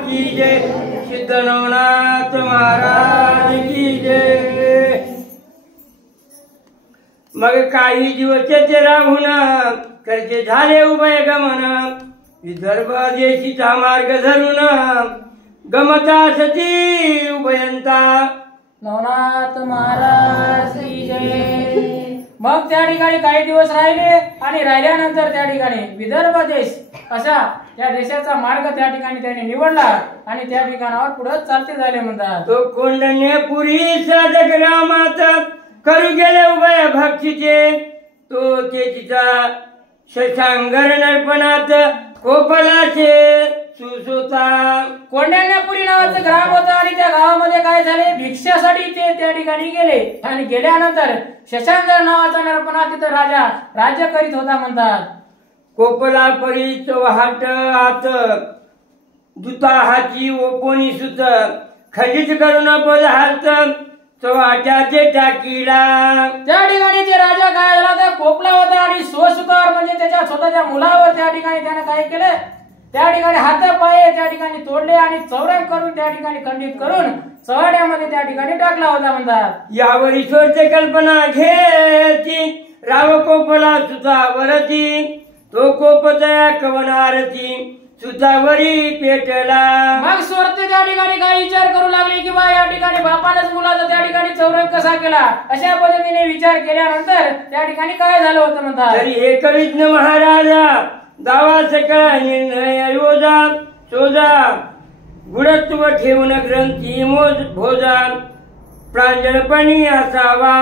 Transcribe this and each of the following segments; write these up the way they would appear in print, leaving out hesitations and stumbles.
की जय, सिद्ध नवनाथ महाराज की जय। मग काही दिवस ते राहून करते झाले उभय गमन, विदर्भ देशीचा मार्ग धरून गमता सती उभयंता नवनाथ महाराज की जय। मग त्या ठिकाणी काही दिवस राहिले आणि राहिल्यानंतर त्या ठिकाणी विदर्भ देश अशा त्या देशाचा मार्ग त्या ठिकाणी त्यांनी निवडला आणि त्या ठिकाणावर पुढे चालते झाले म्हणतात। तो कोंडणे पुरी ग्रामात करू गेले उभय भक्तीचे, तो तेजीचा शशांगर नरपणात कोपलाचे सुसोता। कोंढाण्यापुरी नावाचं ग्राम होतं आणि त्या गावामध्ये काय झाले, भिक्षासाठी ते त्या ठिकाणी गेले आणि गेल्यानंतर शशांकर नावाचा नरपणा तिथं राजा राज्य करीत होता म्हणतात। कोपला परी चौहाट आत दुता हाची ओपोनी सुत, खंडित करून बजात चौहाट्याचे टाकीला। त्या ठिकाणी जे राजा काय झाला तर कोपला होता आणि स्वसुतावर म्हणजे त्याच्या स्वतःच्या मुलावर त्या ठिकाणी त्याने काय केलं, त्या ठिकाणी हात पाय त्या ठिकाणी तोडले आणि चौरंग करून त्या ठिकाणी खंडित करून चव्हाट्यामध्ये त्या ठिकाणी टाकला होता म्हणतात। यावर ईश्वरचे कल्पना घेती राव कोपला सुतावरती, तो कोप दया कवन आरती सुतावरी पेटला। मग स्वरते त्या ठिकाणी काय विचार करू लागले की बा या ठिकाणी बापानच मुलाचा त्या ठिकाणी चौरंग कसा केला, अशा पद्धतीने विचार केल्यानंतर त्या ठिकाणी काय झालं होतं म्हणतात। तरी एक विघ्न महाराजा दावा सकळ निर्णय योजा शोजा, गुणत्व ठेवून ग्रंथी मोज भोजा, प्रांजळपणी असावा।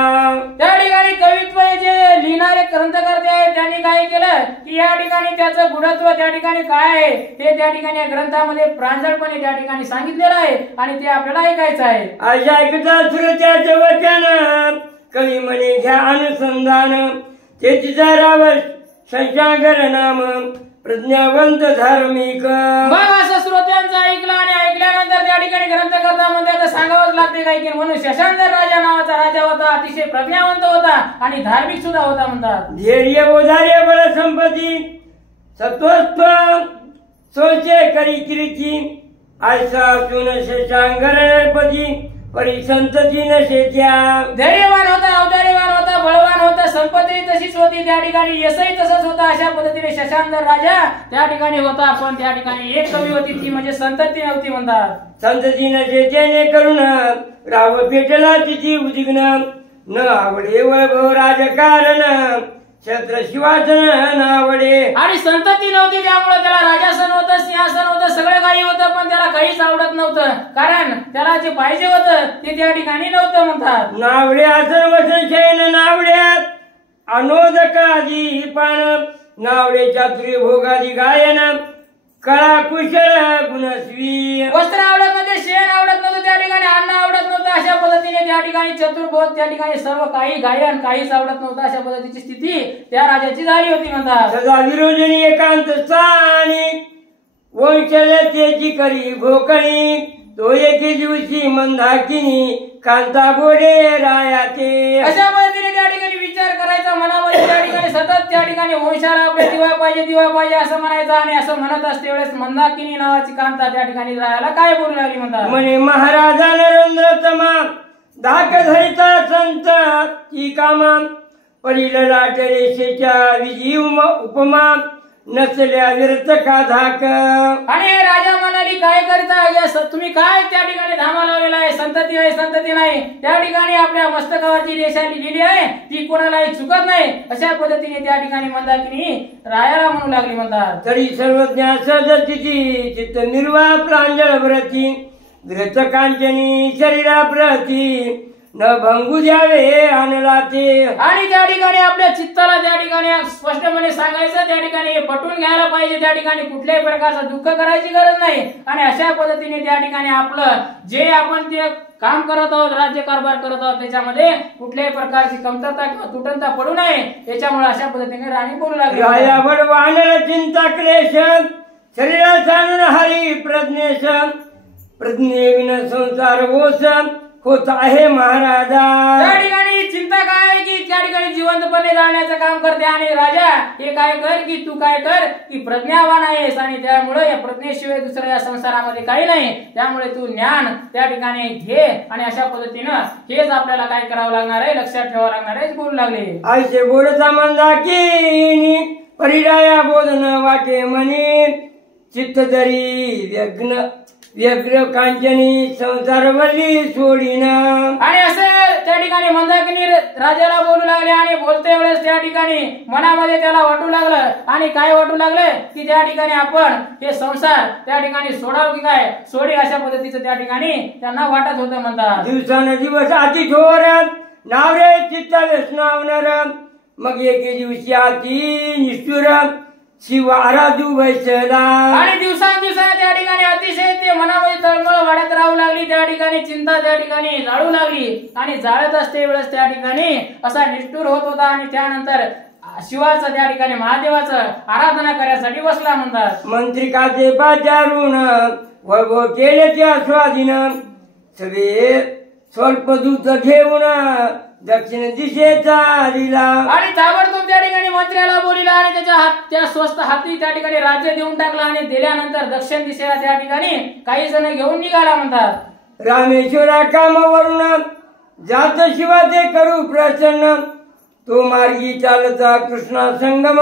त्या ठिकाणी कवित्व जे लिहिणारे ग्रंथकर्ते आहेत त्यांनी काय केलं की या ठिकाणी त्याचं गुणत्व त्या ठिकाणी काय आहे ते त्या ठिकाणी या ग्रंथामध्ये प्रांजळपणे त्या ठिकाणी सांगितलेलं आहे आणि ते आपल्याला ऐकायचं आहे। आज ऐकता सुरत्याचे वचन कवी म्हणे घ्या अनुसंधान, तेची जरावर शशांकर नाम प्रज्ञावंत धार्मिक। मग असं श्रोत्यांचं ऐकलं आणि ऐकल्यानंतर त्या ठिकाणी ग्रंथकर्ता मध्ये आता सांगावंच लागते काय की म्हणून शशांकर राजा नावाचा राजा होता, अतिशय प्रज्ञावंत होता आणि धार्मिक सुद्धा होता म्हणतात। धैर्य ओझार्य बळ संपत्ती सत्वस्थ सोचे करी कीर्ती, आयसा असून शशांकर पदी परिसंतती नशेत्या। धैर्यवान होता, औदार्यवान होता, बळवान होता, संपत्ती तशीच होती त्या ठिकाणी, यशही तसंच होता। अशा पद्धतीने शशांकर राजा त्या ठिकाणी होता, पण त्या ठिकाणी एक कमी होती ती म्हणजे संतती नव्हती म्हणतात। संतती नशेत्याने करून राव पेटला तिची उद्विग्न, न आवडे वैभव राजकारण छत्र शिवासन नावडे। आणि संतती नव्हती त्यामुळे त्याला राजासन होतं, सिंहासन होतं, सगळं काही होतं, पण त्याला काहीच आवडत नव्हतं, कारण त्याला जे पाहिजे होतं ते त्या ठिकाणी नव्हतं म्हणतात। नावडे आसन वसन शयन नावड्यात अनोदक आदी पान, नावडे चातुर्य भोगादी गायन कळा कुशळ गुणस्वी। वस्त्र आवडत नव्हते, शेण आवडत नव्हतं, त्या ठिकाणी अन्न आवडत नव्हतं, अशा पद्धतीने त्या ठिकाणी चतुर्भोग त्या ठिकाणी सर्व काही गायन काहीच आवडत नव्हतं, अशा पद्धतीची स्थिती त्या राजाची झाली होती म्हणतात। सदा विरोधनी एकांत स्थानी वंशजतेची करी घोकणी, तो एके दिवशी मंदाकिनी कांता बोडे रायाचे। अशा पद्धतीने त्या ठिकाणी विचार करायचा मनामध्ये, त्या ठिकाणी सतत त्या ठिकाणी वंशाला आपल्या दिवा पाहिजे असं म्हणायचं आणि असं म्हणत असते वेळेस मंदाकिनी नावाची कांता त्या ठिकाणी राहायला काय बोलू लागली म्हणतात। म्हणे महाराजा नरेंद्रतमा धाक धरिता संत की कामा, पडिल लाट रेषेच्या विजी उपमा, नसल्या व्यर्थ का धाक। आणि राजा म्हणाली काय करता तुम्ही, काय त्या ठिकाणी धामा लावलेला आहे, संतती आहे संतती नाही, त्या ठिकाणी आपल्या मस्तकावरची रेषा लिहिलेली आहे ती कोणालाही चुकत नाही, अशा पद्धतीने त्या ठिकाणी मंदाकिनी रायाला म्हणू लागली म्हणतात। तरी सर्वज्ञा सदतीची चित्त निर्वाह प्रांजळ व्रती, व्रत कांचनी शरीरा प्रती न भंगू द्यावे आणला ते। आणि त्या ठिकाणी आपल्या चित्ताला त्या ठिकाणी स्पष्टपणे सांगायचं, त्या ठिकाणी पटवून घ्यायला पाहिजे, त्या ठिकाणी कुठल्याही प्रकारचं दुःख करायची गरज नाही आणि अशा पद्धतीने त्या ठिकाणी आपलं जे आपण ते काम करत आहोत, राज्य कारभार करत आहोत, त्याच्यामध्ये कुठल्याही प्रकारची कमतरता किंवा तुटंता पडू नये, त्याच्यामुळे अशा पद्धतीने राणी बोलू लागली। रायावड वानर चिंता क्लेश शरीरा जाणून हरी प्रज्ञेश, प्रज्ञे विन संसार ओस होत आहे महाराजा। त्या ठिकाणी तिची चिंता काय आहे की त्या ठिकाणी जिवंतपणे जाण्याचं काम करते आणि राजा हे काय कर की तू काय कर की प्रज्ञावान आहेस आणि त्यामुळे या प्रज्ञेशिवाय दुसऱ्या या संसारामध्ये काही नाही, त्यामुळे तू ज्ञान त्या ठिकाणी घे आणि अशा पद्धतीनं हेच आपल्याला काय करावं लागणार आहे, लक्षात ठेवावं लागणार आहे बोलू लागले. आयसे बोलता मंदाकिनी परिराया बोधन वाटे म्हणे चित्त जरी व्यग्र कांचनी संसार वल्ली सोडीना. आणि असं त्या ठिकाणी मंदाकिनी राजाला बोलू लागले आणि बोलते वेळेस त्या ठिकाणी मनामध्ये त्याला वाटू लागलं आणि काय वाटू लागलं की त्या ठिकाणी आपण हे संसार त्या ठिकाणी सोडावं की काय सोडी, अशा पद्धतीचं त्या ठिकाणी त्यांना वाटत होतं म्हणतात. दिवसानुदिवस अति घोर नावरे चित्त व्यसनावणार मग एके दिवशी अति निष्ठुर शिव आराधू वैसला. आणि दिवसांदिवसाने त्या ठिकाणी अतिशय ते मनामध्ये तळमळ वाढत राहू लागली, त्या ठिकाणी चिंता त्या ठिकाणी जाळू लागली आणि जाळत असते वेळेस त्या ठिकाणी असा निष्ठुर होत होता आणि त्यानंतर शिवाचं त्या ठिकाणी महादेवाचं आराधना करण्यासाठी बसला म्हणतात. मंत्रिकाचे पाचारून वैभव केल्याचे आस्वादीन सगळे स्वल्प दूत घेऊन दक्षिण दिशेचा दिला. आणि ताबडतोब त्या ठिकाणी मंत्र्याला बोलिला आणि त्या स्वस्त हाती त्या ठिकाणी राज्य देऊन टाकला आणि दिल्यानंतर दक्षिण दिशेला त्या ठिकाणी काही जण घेऊन निघाला म्हणतात. रामेश्वरा कामावरून जात शिवाचे करू प्रसन्न तो मार्गी चालता कृष्णा संगम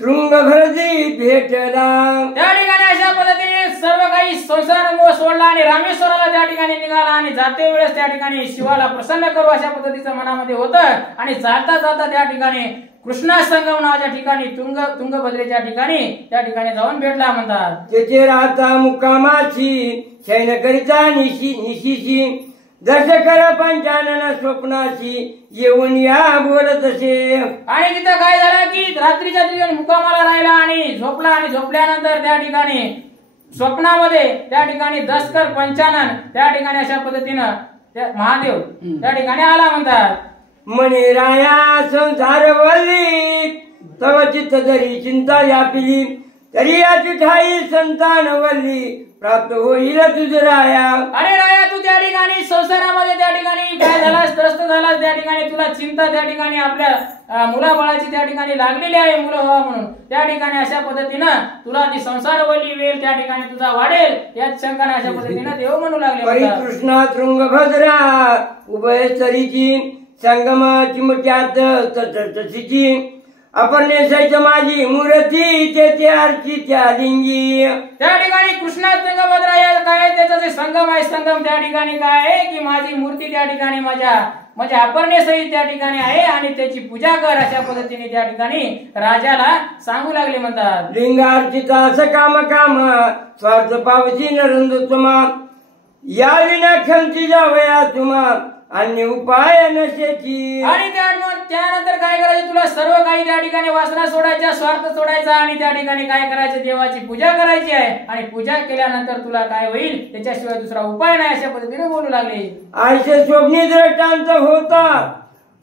तृंग भरती भेटला. त्या ठिकाणी अशा पद्धतीने सर्व काही संसार मोह सोडला आणि रामेश्वराला त्या ठिकाणी निघाला आणि जाते वेळेस त्या ठिकाणी शिवाला प्रसन्न करू अशा पद्धतीचं मनामध्ये होतं आणि जाता जाता त्या ठिकाणी कृष्णा संगम नावाच्या ठिकाणी तुंगभद्रेच्या ठिकाणी त्या ठिकाणी जाऊन भेटला म्हणतात. तेथे राहता मुक्कामाची शयन करिता निशीशी दर्शकर पंचानन स्वप्नाची येऊन या बोलत असे. आणि तिथं काय झालं की रात्रीच्या ठिकाणी मुक्कामाला राहिला आणि झोपला आणि झोपल्यानंतर त्या ठिकाणी स्वप्नामध्ये त्या ठिकाणी दशकर पंचानन त्या ठिकाणी अशा पद्धतीनं महादेव त्या ठिकाणी आला म्हणतात. म्हणे राया संसार वल्ली तव चित्त जरी चिंता व्यापिली तरी याची ठाई संतान वल्ली प्राप्त होईल तुझ राया. अरे राया तू त्या ठिकाणी संसारामध्ये त्या ठिकाणी काय झालास त्रस्त झालास, त्या ठिकाणी तुला चिंता त्या ठिकाणी आपल्या मुलाबाळाची त्या ठिकाणी लागलेली आहे मुलं व्हावं म्हणून, त्या ठिकाणी अशा पद्धतीनं तुला ती संसारवली वेळ त्या ठिकाणी तुझा वाढेल याच शंकाने अशा पद्धतीनं देव म्हणू लागले. कृष्णा तृंगभद्रा उभयस्तरीची संगम चिमट्यात तशीची अपरनेशाच माझी मूर्ती तेथे अर्चित्या लिंगी. त्या ठिकाणी कृष्णा तुंगभद्रा या काय त्याचा जे संगम आहे संगम त्या ठिकाणी काय आहे की माझी मूर्ती त्या ठिकाणी माझ्या अपरनेसही त्या ठिकाणी आहे आणि त्याची पूजा कर अशा पद्धतीने त्या ठिकाणी राजाला सांगू लागले म्हणतात. लिंगार्चिता सकाम काम स्वार्थ पावसी नरंदोत्तमा या विना खंती जावया तुम्हा अन्य उपाय नशेची. आणि त्यानंतर काय करायचं तुला सर्व काही त्या ठिकाणी वासना सोडायच्या, स्वार्थ सोडायचा आणि त्या ठिकाणी काय करायचं देवाची पूजा करायची आहे आणि पूजा केल्यानंतर तुला काय होईल त्याच्याशिवाय दुसरा उपाय नाही अशा पद्धतीने बोलू लागले. आयसे स्वप्नी दृष्टांत होता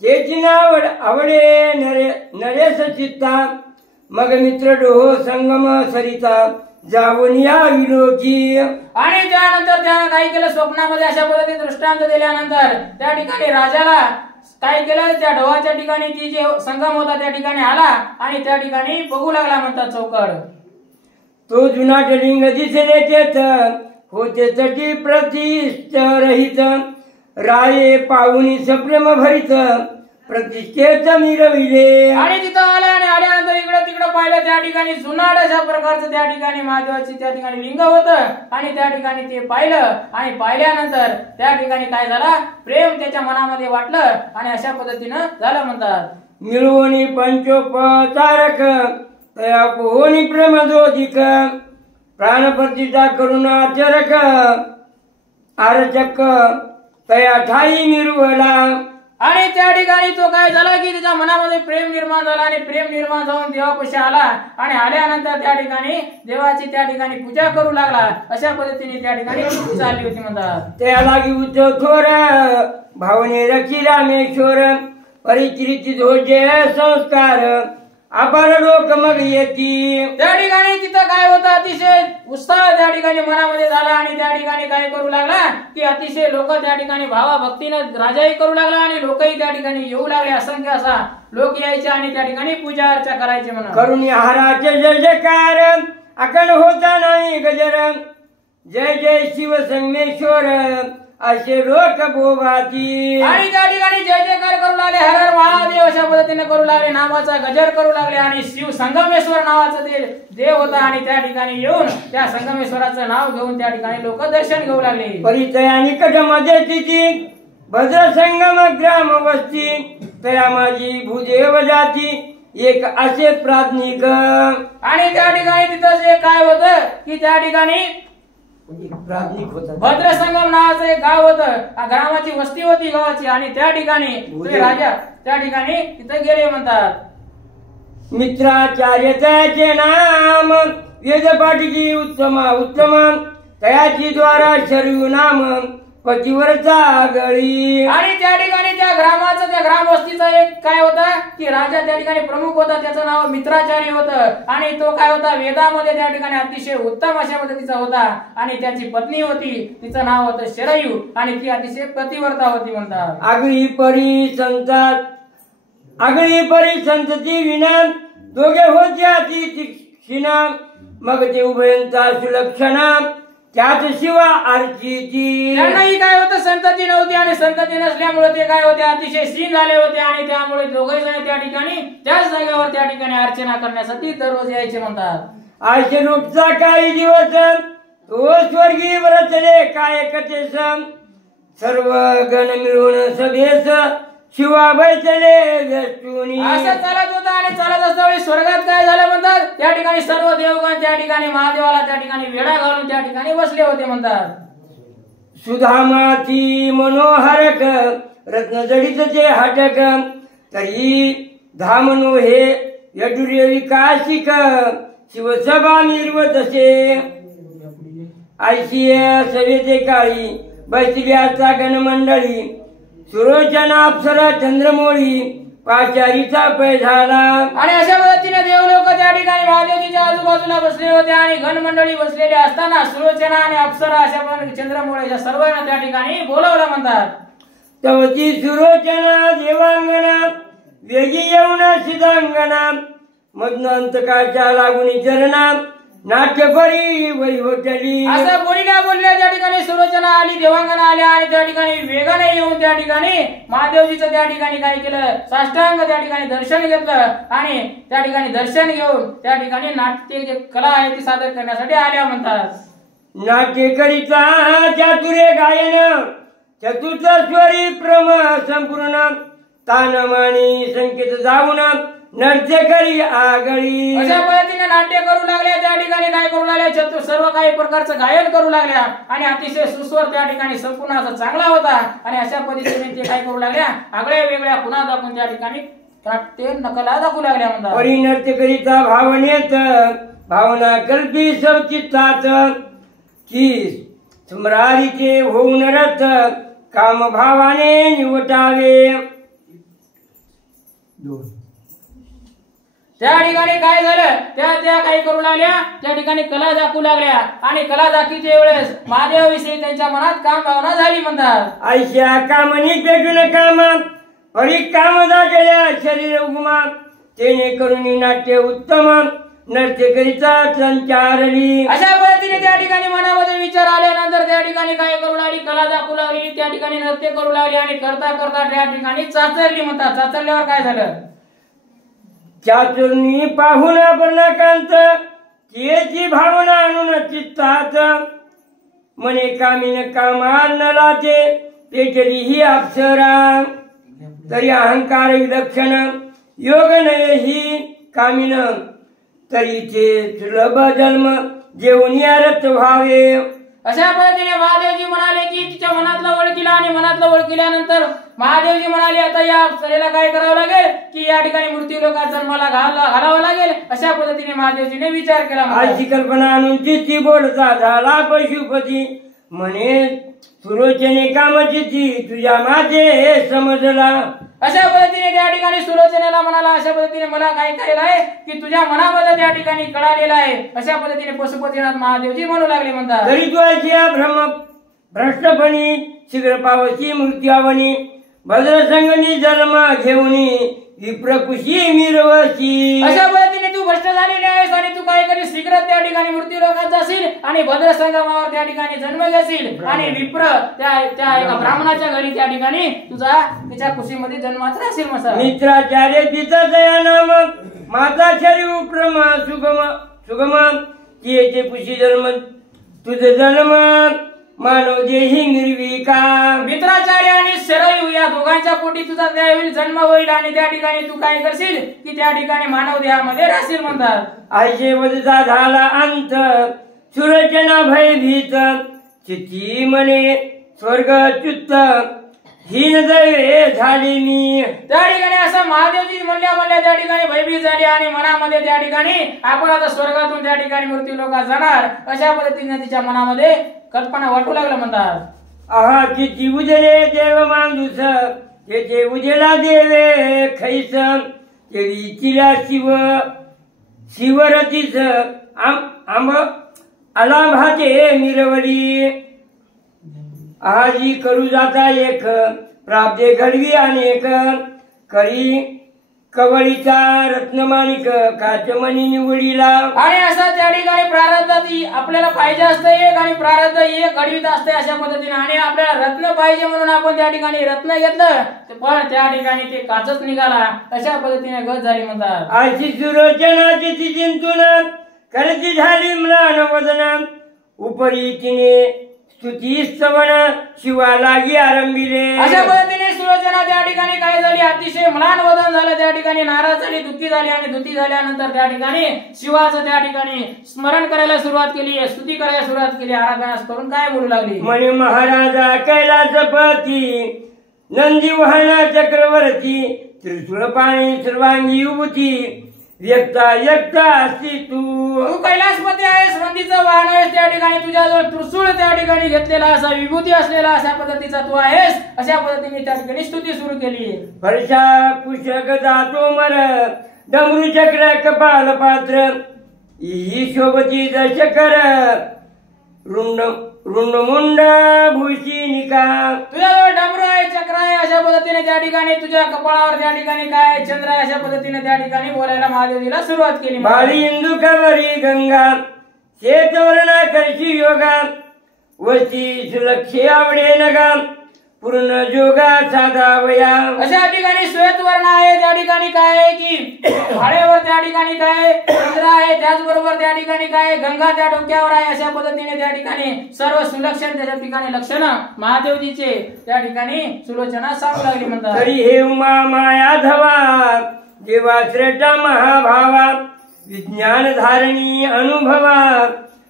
त्याची नाव आवडे नरेश चित्ता मग मित्र डोह संगम सरिता जाऊन या विलोकी. आणि त्यानंतर त्यानं काय केलं स्वप्नामध्ये अशा पद्धतीने दृष्टांत दिल्यानंतर त्या ठिकाणी राजाला काय केलं त्या ढोवाच्या ठिकाणी ती जे संगम होता त्या ठिकाणी आला आणि त्या ठिकाणी बघू लागला म्हणतात चौकड. तो जुना लिंग दिसले तेथ होते तटी प्रतिष्ठरहित राये पाहुनी सप्रेम भरित प्रतिष्ठेच मिरविले. आणि तिथं आला आणि आल्यानंतर इकडे तिकडे पाहिलं त्या ठिकाणी जुनाट अशा प्रकारचं त्या ठिकाणी महादेवाची त्या ठिकाणी लिंग होतं आणि त्या ठिकाणी ते पाहिलं आणि पाहिल्यानंतर त्या ठिकाणी काय झाला प्रेम त्याच्या मनामध्ये वाटलं आणि अशा पद्धतीनं झालं म्हणतात. मिळवणी पंचोपचारक तया पोहोनी प्रेमदोधिक प्राणप्रतिष्ठा करून आचरक आरचक तया ठाई मिरवला. आणि त्या ठिकाणी तो काय झाला की त्याच्या मनामध्ये प्रेम निर्माण झाला आणि प्रेम निर्माण जाऊन देवापाशी आला आणि आल्यानंतर त्या ठिकाणी देवाची त्या ठिकाणी पूजा करू लागला. अशा पद्धतीने त्या ठिकाणी चालली होती म्हणतात. त्या लागी उच्च थोर भावने रक्षी रामेश्वर परिचित ध्वजे संस्कार अपार लोक मग येती. त्या ठिकाणी तिथं काय होतं, अतिशय उत्साह त्या ठिकाणी मनामध्ये झाला आणि त्या ठिकाणी काय करू लागला की अतिशय लोक त्या ठिकाणी भावाभक्तीनं राजाही करू लागला आणि लोकही त्या ठिकाणी येऊ लागले. असंख्य असा लोक यायचे आणि त्या ठिकाणी पूजा अर्चा करायचे म्हणून. करुणी हाराचे जय जयकार अखंड होता नाही गजर. जय जय शिव संगमेश्वर असे लोक बोभाती. आणि त्या ठिकाणी जय जयकार करू लागले, हर हर महादेव अशा पद्धतीने करू लागले, नामाचा गजर करू लागले आणि शिव संगमेश्वर नावाचं ते देव होता आणि त्या ठिकाणी येऊन त्या संगमेश्वराचं नाव घेऊन त्या ठिकाणी लोक दर्शन घेऊ लागले. परिचया निकट मध्ये तिची भद्र संगम ग्राम वस्ती. तया माझी भूदेव जाती एक असे प्राज्ञिक. आणि त्या ठिकाणी तिथं जे काय होतं की त्या ठिकाणी प्राज्ञिक होता. भद्र संगम नावाचं एक गाव होतं, ग्रामाची वस्ती होती गावाची आणि त्या ठिकाणी ते राजा त्या ठिकाणी तिथे गेले म्हणतात. मित्राचार्य तयाचे नाम वेदपाठीची उत्तम उत्तम. तयाची द्वारा शरीर नाम पतिवरचा गळी. आणि त्या ठिकाणी त्या ग्रामाचं त्या ग्राम वस्तीचा एक काय होता की राजा त्या ठिकाणी प्रमुख होता, त्याचं नाव मित्राचार्य होतं आणि तो काय होता वेदामध्ये त्या ठिकाणी अतिशय उत्तम अशा पद्धतीचा होता आणि त्याची पत्नी होती, तिचं नाव होतं शरयू आणि ती अतिशय पतिव्रता होती म्हणतात. आगळी परी संतती विना दोघे होत्या ती तीक्ष्णा. मग ते उभयंता सुलक्षणा त्याच शिवा अर्चिती. त्यांनाही काय होतं संतती नव्हती आणि संतती नसल्यामुळे ते काय होते अतिशय सीन झाले होते आणि त्यामुळे दोघे जण त्या ठिकाणी त्याच जागेवर त्या ठिकाणी अर्चना करण्यासाठी दररोज यायचे म्हणतात. आशे लुटचा काही दिवस तो स्वर्गीय व्रतले काय कथेस. सर्व गण मिळून सभेस शिवा बैठले व्यस्तुनी. असं चालत होतं आणि चालत असताना स्वर्गात काय झालं म्हणतात, त्या ठिकाणी सर्व देवगण त्या ठिकाणी महादेवाला त्या ठिकाणी वेढा घालून त्या ठिकाणी बसले होते म्हणतात. सुधामाती मनोहरक रत्नजडीत जे हटक. तरी धामनो हे यडुरे विकासिक शिवसभा निर्वतसे. ऐशी सवेचे काळी बैसल्याचा गणमंडळी. सुरोचना अप्सरा चंद्रमोळी पाचारीचा पै झाला. आणि अशा पद्धतीने देवलोक त्या ठिकाणी महादेवजीच्या आजूबाजूला बसले होते आणि घनमंडळी बसलेले असताना सुलोचना आणि अप्सरा अशा पद्धतीने चंद्रमोळीच्या सर्वांना त्या ठिकाणी बोलावलं म्हणतात. तवची सुरोचना देवांगणा वेगी येऊन सिद्धांगणा. मधन अंतकाच्या लागून चरणा नाट्यपरी वैवटली. असं बोलल्या त्या ठिकाणी सुलोचना आली, देवांगना आल्या आणि त्या ठिकाणी वेगाने येऊन त्या ठिकाणी महादेवजीचं त्या ठिकाणी काय केलं साष्टांग त्या ठिकाणी दर्शन घेतलं आणि त्या ठिकाणी दर्शन घेऊन त्या ठिकाणी नाट्य जे कला आहे ती सादर करण्यासाठी आल्या म्हणतात. नाट्यकरिता चातुर्य गायन चतुर्थ स्वरी प्रम संपूर्ण. तानमानी संकेत जाऊन नृत्य करी आगळी. अशा पद्धतीने नाट्य करू लागल्या त्या ठिकाणी काय करू लागल्या सर्व काही प्रकारचं गायन करू लागल्या आणि अतिशय सुस्वर त्या ठिकाणी संपूर्ण असा चांगला होता आणि अशा पद्धतीने ते काय करू लागल्या आगळ्या वेगळ्या पुन्हा दाखवून त्या ठिकाणी नाट्य नकला दाखवू लागल्या म्हणतात. परिनृत्य करिता भावनेत भावना कल्पी सवचित्तात की स्मरारीचे होऊन रथ काम भावाने निवटावे. त्या ठिकाणी काय झालं त्या काही करू लागल्या त्या ठिकाणी कला दाखवू लागल्या आणि कला दाखीच्या वेळेस महादेवाविषयी त्यांच्या मनात काम भावना झाली म्हणतात. आयशा कामनी पेटून कामा परी काम दाटल्या शरीर उगमा. तेने करून नाट्य उत्तम नृत्य करिता संचारली. अशा पद्धतीने त्या ठिकाणी मनामध्ये विचार आल्यानंतर त्या ठिकाणी काय करू लागली कला दाखवू लागली, त्या ठिकाणी नृत्य करू लागली आणि करता करता त्या ठिकाणी चाचरली म्हणतात. चाचरल्यावर काय झालं चातुर्णी पाहून पर्णकांत तिची भावना आणून चित्तात. मने कामीन कामान लाते पेटली ही अप्सरा. तरी अहंकार विलक्षण योग नये ही कामीन. तरी ते सुलभ जन्म जेवून रथ व्हावे. अशा पद्धतीने महादेवजी म्हणाले की तिच्या मनातला ओळखीला आणि मनातला ओळखील्यानंतर महादेवजी म्हणाले आता या अप्सरेला काय करावं लागेल की या ठिकाणी मृत्यू लोकात जन्माला घालावं लागेल. अशा पद्धतीने महादेवजीने विचार केला. अशी कल्पना आणून ती बोलता झाला पशुपती. म्हणे सुरोचने कामची तुझ्या माझे समजला. अशा पद्धतीने त्या ठिकाणी सुलोचनेला म्हणाला, अशा पद्धतीने मला काय केलेलं आहे की तुझ्या मनामध्ये त्या ठिकाणी कळालेलं आहे. अशा पद्धतीने पशुपतीनाथ महादेवजी म्हणू लागले म्हणतात, तरी तू अशी भ्रष्टपणी शीघ्र पावशी मृत्यावनी भद्रसंगनी जन्म घेऊनी विप्रकुशी मिरवशी. अशा पद्धतीने तू भ्रष्ट झालेली आहेस आणि तू काय करीस शीघ्र त्या ठिकाणी मृत्यू लोकात जाशील आणि भद्रसंगमावर त्या ठिकाणी जन्म घेशील आणि विप्र त्या एका ब्राह्मणाच्या घरी त्या ठिकाणी तुझा त्याच्या खुशीमध्ये जन्मात राहशील. मसा मित्राचार्य पिता दया नाम माता शरीर उपरमा सुगम सुगम तिचे पुशी जन्म तुझ जन्म मानव देही निर्विका. मित्राचार्य आणि शरयू या दोघांच्या पोटी तुझा त्यावेळी जन्म होईल आणि त्या ठिकाणी तू काय करशील की त्या ठिकाणी मानव देहामध्ये राहशील म्हणतात. आईचे वधचा झाला अंत सुरचना भयभीत चित्ती मने स्वर्ग च्युत हीन दैवे झाली मी. त्या ठिकाणी असं महादेवजी म्हणल्या त्या ठिकाणी भयभीत झाली आणि मनामध्ये त्या ठिकाणी आपण आता स्वर्गातून त्या ठिकाणी मृत्यू लोकात जाणार अशा पद्धतीने तिच्या मनामध्ये कल्पना वाटू लागलं म्हणतात. आहा किती उजळे देव मांदूस त्याचे उजेला देवे खैस तेरी चिल्या शिवरतीस आंब आलाभाचे मिरवली. आजी करू जाता एक प्राप्ते घडवी अनेक करी कवळीचा रत्नमाणिक काचमणी निवडीला. आणि असं त्या ठिकाणी प्रारब्ध आपल्याला पाहिजे असतं एक आणि प्रारब्ध एक घडवीत असते अशा पद्धतीने आणि आपल्याला रत्न पाहिजे म्हणून आपण त्या ठिकाणी रत्न घेतलं पण त्या ठिकाणी ते काचच निघाला अशा पद्धतीने गत झाली म्हणतात. अशी सुरोचनाची ती चिंतून करती झाली म्लान वदन उपरी तिने स्तुती स्तवन शिवा लागी आरंभिले. अशा पद्धतीने सुलोचना त्या ठिकाणी काय झाली अतिशय म्लान वदन झालं त्या ठिकाणी नाराज झाली दुःखी झाली आणि दुःखी झाल्यानंतर त्या ठिकाणी शिवाचं त्या ठिकाणी स्मरण करायला सुरुवात केली स्तुती करायला सुरुवात केली आराधना करून काय बोलू लागली. म्हणे महाराजा कैलासपती नंदी वाहना चक्रवर्ती त्रिशूळ पाणी सर्वांगी युवती व्यक्ता व्यक्ता असती तू कैलासपती आहेस नंदीचं वाहन आहेस त्या ठिकाणी तुझ्याजवळ त्रिशूळ त्या ठिकाणी घेतलेला असा विभूती असलेला अशा पद्धतीचा तू आहेस अशा पद्धतीने त्या ठिकाणी स्तुती सुरू केली. वर्षा कुशक जातो मर डमरू चक्र कपाल पात्र ही शोभती दशकर रुंड रुंडमुंड भूषिनिका. तुझ्याजवळ डमरू आहे चक्र आहे अशा पद्धतीने त्या ठिकाणी तुझ्या कपाळावर त्या ठिकाणी काय चंद्र आहे अशा पद्धतीने त्या ठिकाणी बोलायला महादेवीला सुरुवात केली. बाली इंदू कवरी गंगा शेतवर्णा करशी योगा वस्ती सुलक्षे आवडे नगा पूर्ण जोगा साधा वया. अशा ठिकाणी श्वेतवर्ण आहे त्या ठिकाणी काय आहे की भाड्यावर त्या ठिकाणी काय चंद्र आहे त्याचबरोबर त्या ठिकाणी काय गंगा त्या डोक्यावर आहे अशा पद्धतीने त्या ठिकाणी सर्व सुलक्षण त्याच्या ठिकाणी लक्षण महादेवजीचे त्या ठिकाणी सुलोचना सांगू लागली म्हणतात. तरी हे उमा माया धवा देवा श्रेष्ठ महाभावा विज्ञान धारणी अनुभवा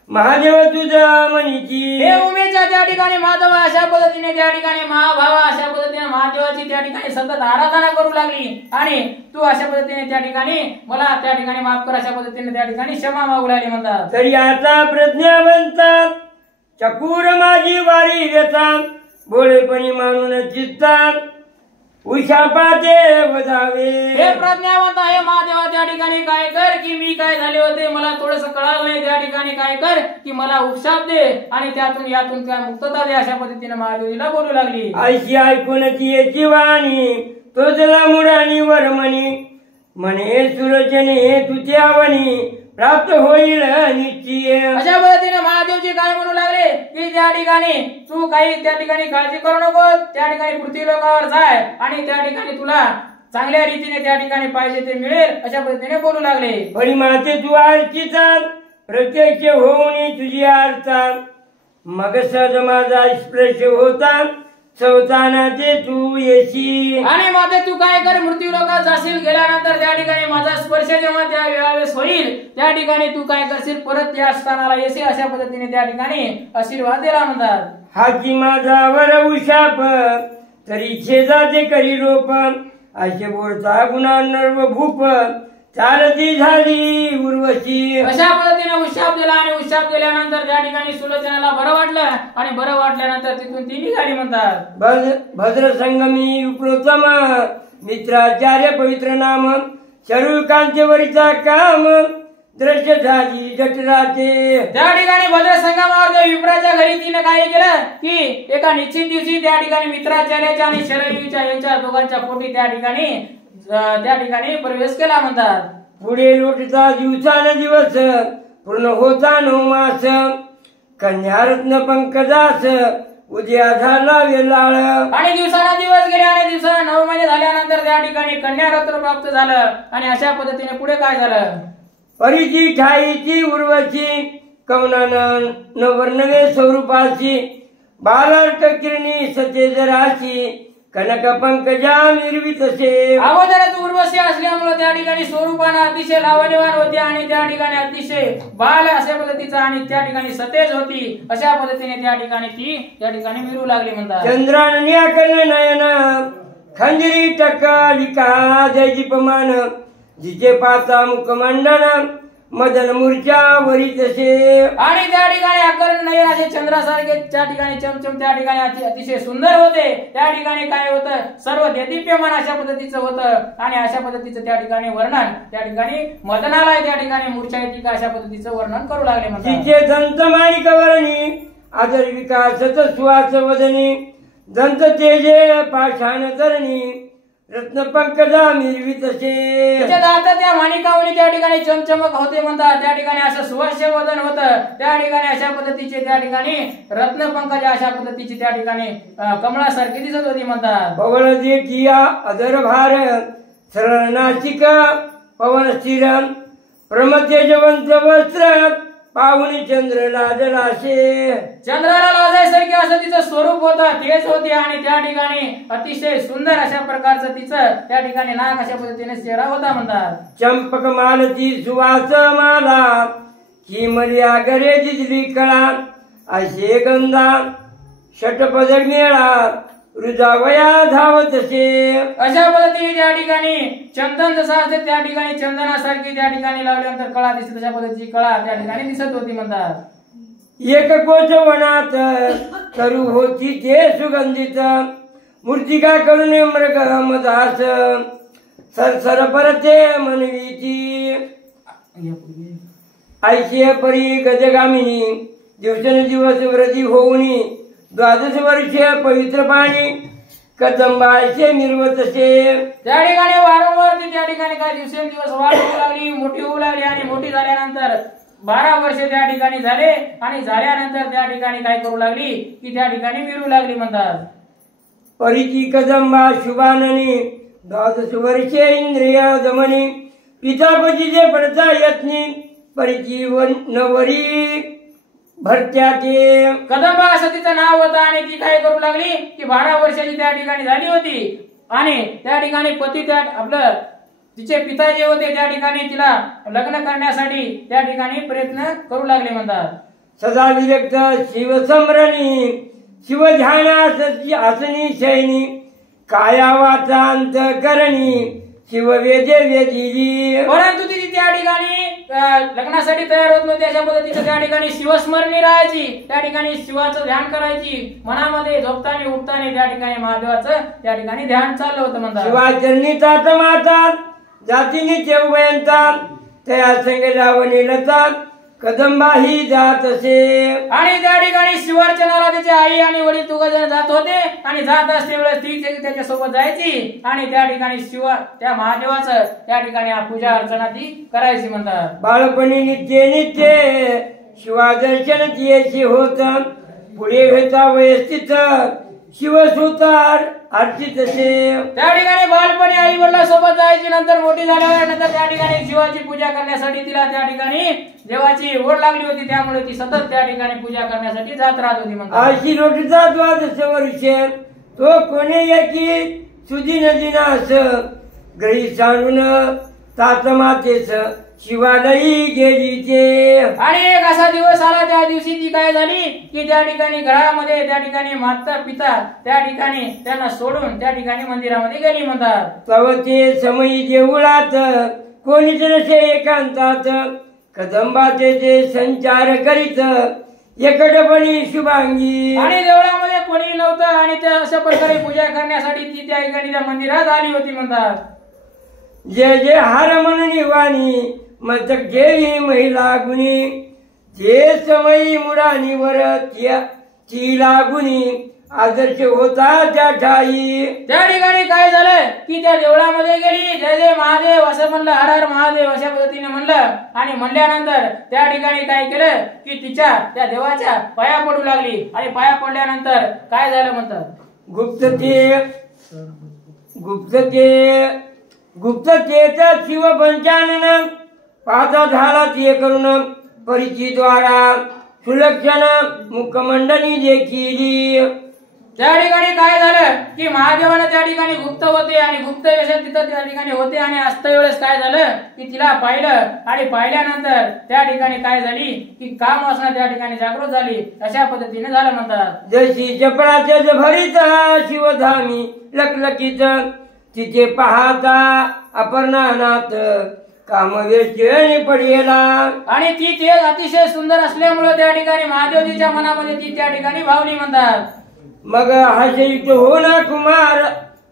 महादेव तुझा मनीची. हे उमेच्या त्या ठिकाणी माधव अशा पद्धतीने त्या ठिकाणी महाभावा अशा पद्धतीने महादेवाची त्या ठिकाणी सतत आराधना करू लागली आणि तू अशा पद्धतीने त्या ठिकाणी मला त्या ठिकाणी माफ कर अशा पद्धतीने त्या ठिकाणी क्षमा मागू लागली म्हणतात. तरी आता प्रज्ञावंत चकूर माझी वारी व्यथा बोळेपणी मानून चित्ता उशापाते वजावे. हे प्रज्ञावंत आहे महादेवा त्या ठिकाणी काय कर की मी काय झाले होते मला थोडस कळालं नाही त्या ठिकाणी काय कर की मला उपशाप दे आणि त्यातून यातून काय मुक्तता दे अशा पद्धतीने महादेवीला बोलू लागली. अशी ऐकून ती याची वाणी तोचला मुडानी वरमणी म्हणे सुरचने तुझ्या वणी प्राप्त होईल निश्चय. अशा पद्धतीने महादेवजी काय म्हणू लागले की त्या ठिकाणी तू काही त्या ठिकाणी काळजी करू नको त्या ठिकाणी पृथ्वी लोकावर जाय आणि त्या ठिकाणी तुला चांगल्या रीतीने त्या ठिकाणी पाहिजे ते मिळेल अशा पद्धतीने बोलू लागले. बरी माते तू आरतीचा प्रत्यक्ष होऊन तुझी आरता मग सहज माझा स्पर्श होता चौथाना ते तू येशी. आणि माते तू काय कर मृत्यू लोकात जाशील गेल्यानंतर त्या ठिकाणी माझा स्पर्श जेव्हा त्या वेळेस होईल त्या ठिकाणी तू काय करशील परत त्या स्थानाला येशील अशा पद्धतीने त्या ठिकाणी आशीर्वाद दिला म्हणतात. हा की माझा वर उशाप तरी छेदाचे करी रोप असे बोलता गुणा नर्व भूप चालती झाली उर्वशी. अशा पद्धतीने उशाप दिला आणि उशाप दिल्यानंतर त्या ठिकाणी सुलोचनाला बरं वाटलं आणि बरं वाटल्यानंतर तिथून ती निघाली म्हणतात. भद्र संगमी विप्रोत्तम मित्राचार्य पवित्र नाम सर्व कांतेवरीचा काम दृश्य झाली जठराचे. त्या ठिकाणी भद्र संगमावर विप्राच्या घरी तिने काय केलं की एका निश्चित दिवशी त्या ठिकाणी मित्राचार्याच्या आणि शरयूच्या यांच्या दोघांच्या पोटी त्या ठिकाणी प्रवेश केला म्हणतात. पुढे लोटता दिवसानुदिवस पूर्ण होता 9 मास कन्यारत्न पंकजास उद्या झाला वेलाळ. आणि दिवस गेले आणि दिवसाला 9 महिने झाल्यानंतर त्या ठिकाणी कन्यारत्न प्राप्त झालं. आणि अशा पद्धतीने पुढे काय झालं. परीची ठाईची उर्वशी कवनानं नवर्णवे स्वरूपाची बालार्क किरणी सतेज राशी कनक पंकजा निर्वितसे. अगोदरच उर्वशी असल्यामुळे त्या ठिकाणी स्वरूपानं अतिशय लावण्यवान होती आणि त्या ठिकाणी अतिशय बाल अशा पद्धतीचा आणि त्या ठिकाणी सतेज होती. अशा पद्धतीने त्या ठिकाणी ती त्या ठिकाणी मिरू लागली म्हणतात. चंद्रान्या कर्ण नयन खंजरी टकालिका जयदीपमान जिचे पाता मुखमंडन मदन मूर्छा वरितसे. आणि त्या ठिकाणी आकर्ण नयन असे चंद्रासारखे त्या ठिकाणी चमचम त्या ठिकाणी अतिशय सुंदर होते. त्या ठिकाणी काय होतं सर्व देदीप्यमान अशा पद्धतीचं होतं. आणि अशा पद्धतीचं त्या ठिकाणी वर्णन त्या ठिकाणी मदनालय त्या ठिकाणी मूर्छा येते का अशा पद्धतीचं वर्णन करू लागले म्हणतात. जिचे दंत माणिक वर्णी आदर विकासच सुवास वदनी दंत तेजे पाषाण धरणी रत्न पंकजा निर्वितसे. त्या माणिकावनी त्या ठिकाणी चमचमक होते म्हणतात. त्या ठिकाणी असं सुवास्य वदन होतं. त्या ठिकाणी अशा पद्धतीचे त्या ठिकाणी रत्न पंकजा अशा पद्धतीची त्या ठिकाणी कमळासारखी दिसत होती म्हणतात. पवन जे किया अदर भार सरळ नाशिक पवन स्थिर प्रमतेजवंत वस्त्र पाहुणी चंद्र लाजलाशे. चंद्राला लाजायसारखे असं तिचं स्वरूप होतं तेज होते. आणि त्या ठिकाणी अतिशय सुंदर अशा प्रकारचं तिचं त्या ठिकाणी नाक अशा पद्धतीने चेहरा होता म्हणतात. चंपक मालती सुवास माला किमलिया गरे जिजली कळा असे गंधा षटपद मेळा रुजावया धावतसे. अशा पद्धतीने त्या ठिकाणी चंदन जसं असते त्या ठिकाणी चंदनासारखी त्या ठिकाणी लावल्यानंतर कळा दिसते तशा पद्धतीची कळा त्या ठिकाणी दिसत होती म्हणतात. एक कोश वनात तरू होती ते सुगंधित मूर्तिका करून मृग मदास सरसर परते मनवीची ऐशी परी गजगामिनी दिवसेंदिवस वृद्धी होऊनी 12 वर्षे पवित्र पाणी कदंबाचे निर्वतसे. त्या ठिकाणी वारंवार ती त्या ठिकाणी काही दिवसेंदिवस वाढ होऊ लागली मोठी होऊ लागली. आणि मोठी झाल्यानंतर 12 वर्षे त्या ठिकाणी झाले. आणि झाल्यानंतर त्या ठिकाणी काय करू लागली की त्या ठिकाणी मिरू लागली म्हणतात. परीची कदंबा शुभाननी 12 वर्षे इंद्रिय दमनी पितापतीचे पडता यत्नी परीची नवरी भरत्याचे. कदंबा असं तिचं नाव होतं. आणि ती काय करू लागली की 12 वर्षाची त्या ठिकाणी झाली होती. आणि त्या ठिकाणी पती त्या आपलं तिचे पिता जे होते त्या ठिकाणी तिला लग्न करण्यासाठी त्या ठिकाणी प्रयत्न करू लागले म्हणतात. सदा विरक्त शिवसम्रणी शिवध्यानास आसनी शयनी काया वाचांत करणी शिववेदे वेदिली. परंतु ती त्या ठिकाणी लग्नासाठी तयार होत नव्हती. अशा पद्धतीचं त्या ठिकाणी शिवस्मरणी राहायची. त्या ठिकाणी शिवाचं ध्यान करायची. मनामध्ये झोपताना उठताना त्या ठिकाणी महादेवाचं त्या ठिकाणी ध्यान चाललं होतं म्हणतात. शिवाचरणी तात माता जातीने चेवयंता तया संग लावणी लता कदंबा ही जात असे. आणि त्या ठिकाणी शिवार्चनाला त्याची आई आणि वडील दोघंजण जात होते. आणि जात असते वेळेस ती त्याच्या सोबत जायची. आणि त्या ठिकाणी शिव त्या महादेवाचं त्या ठिकाणी पूजा अर्चना ती करायची म्हणतात. बाळपणी नित्य शिवादर्शन तियेची होत पुढे होता वयस्थित शिवसुतार अर्चित असे. त्या ठिकाणी बालपणी आई वडिलांसोबत जायची. नंतर मोठी झाल्यानंतर त्या ठिकाणी शिवाची पूजा करण्यासाठी तिला त्या ठिकाणी देवाची ओढ लागली होती. त्यामुळे ती सतत त्या ठिकाणी पूजा करण्यासाठी जात राहत होती म्हणतात. अशी लोटीचा 12 वर्षे तो कोणे एकी सुदिन दिनास ग्रही सांडून तात मातेस शिवालयी गेली ते. आणि एक असा दिवस आला त्या दिवशी ती काय झाली की त्या ठिकाणी घरामध्ये त्या ठिकाणी माता पिता त्या ठिकाणी त्यांना सोडून त्या ठिकाणी मंदिरामध्ये गेली म्हणतात. तव ते समयी देऊळात कोणीच नसे एकांतात कदंबाचे ते संचार करीत एकटपणी शुभांगी. आणि देवळामध्ये कोणी नव्हतं आणि त्या अशा प्रकारे पूजा करण्यासाठी ती त्या ठिकाणी त्या मंदिरात आली होती म्हणतात. जे जे हार म्हणून वाणी मस्तक जेवी महिला गुणी जे समयी मुरानी वर ती लागुनी आदर्श होता त्या ठाई. त्या ठिकाणी काय झालं की त्या देवळामध्ये गेली, जय जय महादेव असं म्हणलं, हर हर महादेव अशा पद्धतीने म्हणलं आणि म्हणल्यानंतर त्या ठिकाणी काय केलं की तिच्या त्या देवाच्या पाया पडू लागली आणि पाया पडल्यानंतर काय झालं म्हणतात, गुप्ततेचा शिव पंचानन पाहता झाला ते करून परिचितवारा सुलक्षण मुखमंडनी देखील. त्या ठिकाणी काय झालं की महादेवानं त्या ठिकाणी गुप्त होते आणि गुप्त वेशात तिथं त्या ठिकाणी होते आणि असता वेळेस काय झालं की तिला पाहिलं आणि पाहिल्यानंतर त्या ठिकाणी काय झाली की काम वासना त्या ठिकाणी जागृत झाली. अशा पद्धतीने झालं म्हणतात. जशी चपळाचे भरीत शिवधामी लकलकीत तिथे पाहता अपर्णानाथ कामवेश्यनी पडेला. आणि ती ते अतिशय सुंदर असल्यामुळे त्या ठिकाणी महादेवजीच्या मनामध्ये ती त्या ठिकाणी भावली म्हणतात. मग हास्ययुक्त हो ना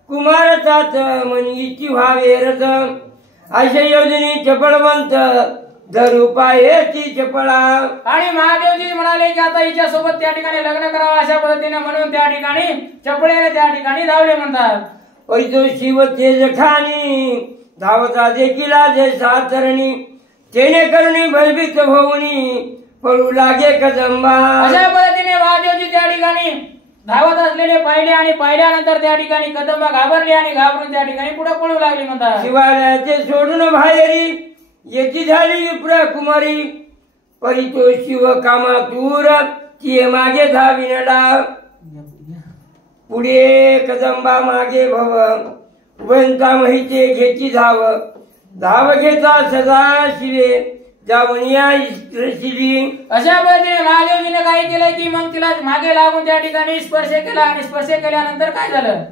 कुमारचाच मनीची व्हावे रथ अशा योजनी चपळवंत धरू पाये चपळा. आणि महादेवजी म्हणाले की आता हिच्या सोबत त्या ठिकाणी लग्न करावं अशा पद्धतीने म्हणून त्या ठिकाणी चपळेने त्या ठिकाणी धावले म्हणतात. पैतो शिव तेज खानी धावता देखील जे सातरणी तेने करुणी भयभीत होऊनी पळू लागे कदंबा. अशा पद्धतीने महादेवजी त्या ठिकाणी धावत असलेले पाहिले आणि पाहिल्यानंतर त्या ठिकाणी कदंबा घाबरली आणि घाबरून त्या ठिकाणी पुढे पळू लागली म्हणतात. शिवालयाचे सोडून बाहेरी येती झाली विप्र कुमारी परितो शिव कामातूर ती मागे धाविनला पुढे कदंबा मागे भव उभयंता महिते घेती धाव घेता सदा शिवे जावनिया शिली. अशा पद्धतीने महादेवजीने काय केलं की मग तिला मागे लागून त्या ठिकाणी स्पर्श केला आणि स्पर्श केल्यानंतर काय झालं